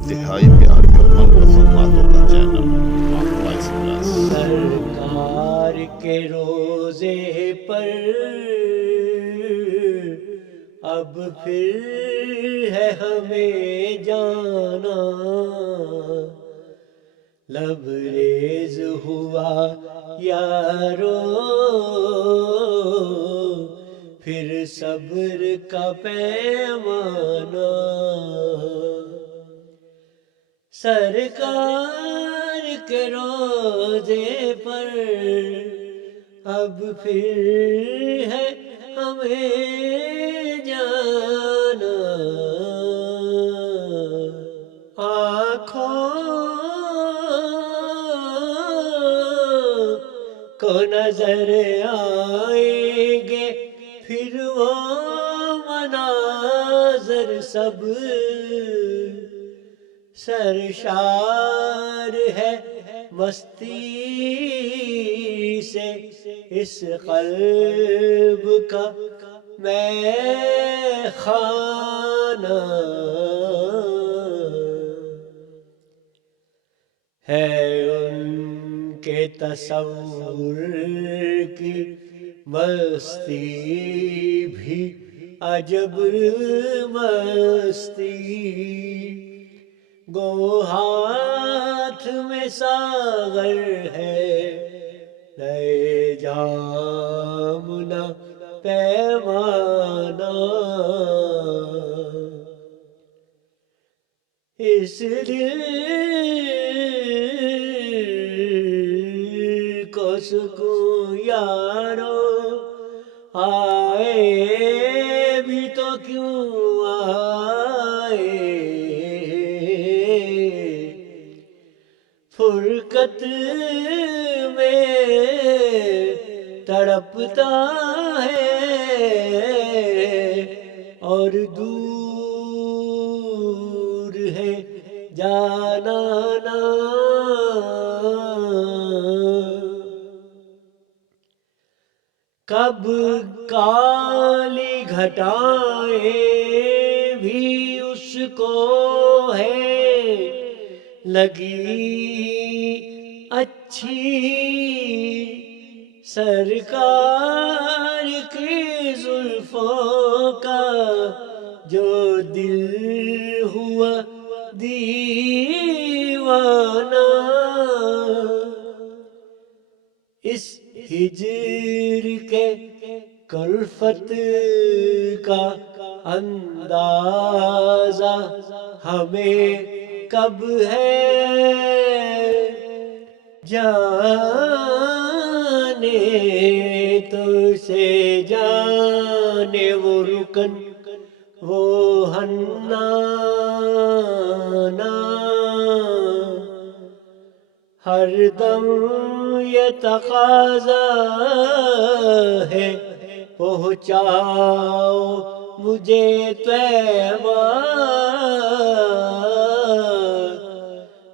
انتہائی پیار اور من پسند باتوں کا چینل وائس پلس۔ سرکار کے روزے پر اب پھر ہے ہمیں جانا، لبریز ہوا یارو پھر صبر کا پیمانہ، سرکار کے روزے پر اب پھر ہے ہمیں جانا، آنکھوں کو نظر آئیں گے پھر وہ مناظر سب، سرشار ہے مستی سے اس قلب کا میں خانہ، ہے ان کے تصور کی مستی بھی عجب مستی، گو ہاتھ میں ساغر ہے نئے جام نہ پیمانہ، اس دل کو سکون یارو آئے بھی تو کیوں آئے، فرقت میں تڑپتا ہے اور دور ہے جانا نا، کب کالی گھٹائیں بھی اس کو ہے لگی اچھی، سرکار کی زلفوں کا جو دل ہوا دیوانہ، اس ہجر کے کلفت کا اندازہ ہمیں کب ہے، جانے تو سے جانے وہ رکن وہ حنانہ، ہر دم یہ تقاضا ہے پہنچاؤ مجھے طیبہ،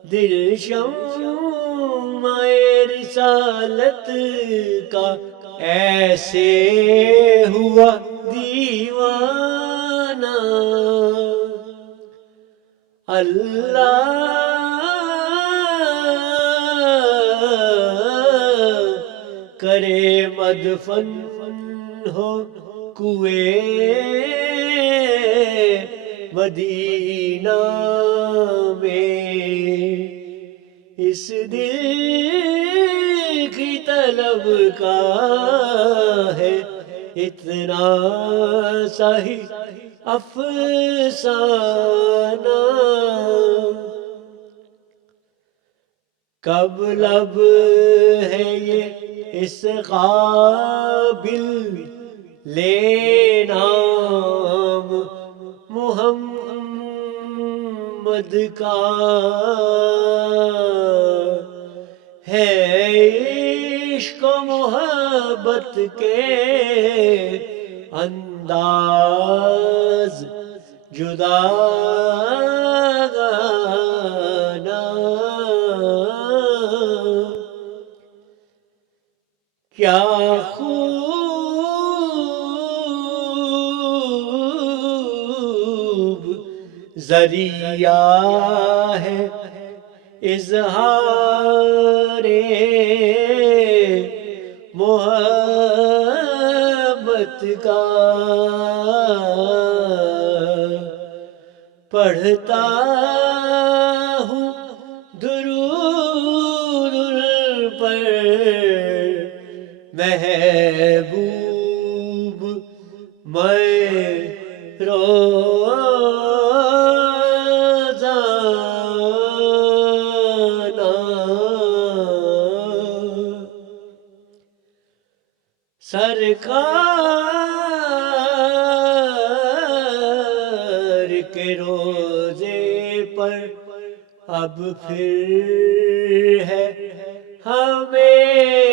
دل شمع رسالت کا ایسے ہوا دیوانہ، اللہ کرے مدفن ہو کوئے مدینہ میں، اس دل کی طلب کا ہے اتنا صحیح افسانہ، کب لب ہے یہ اس قابل لے نام محمد کا، ہے عشق و محبت کے انداز جداگانہ، کیا خوب ذریعہ ہے اظہار محبت کا، پڑھتا ہوں درود ان پر محبوب میں روزانہ، سرکار کے روزے پر اب پھر ہے ہمیں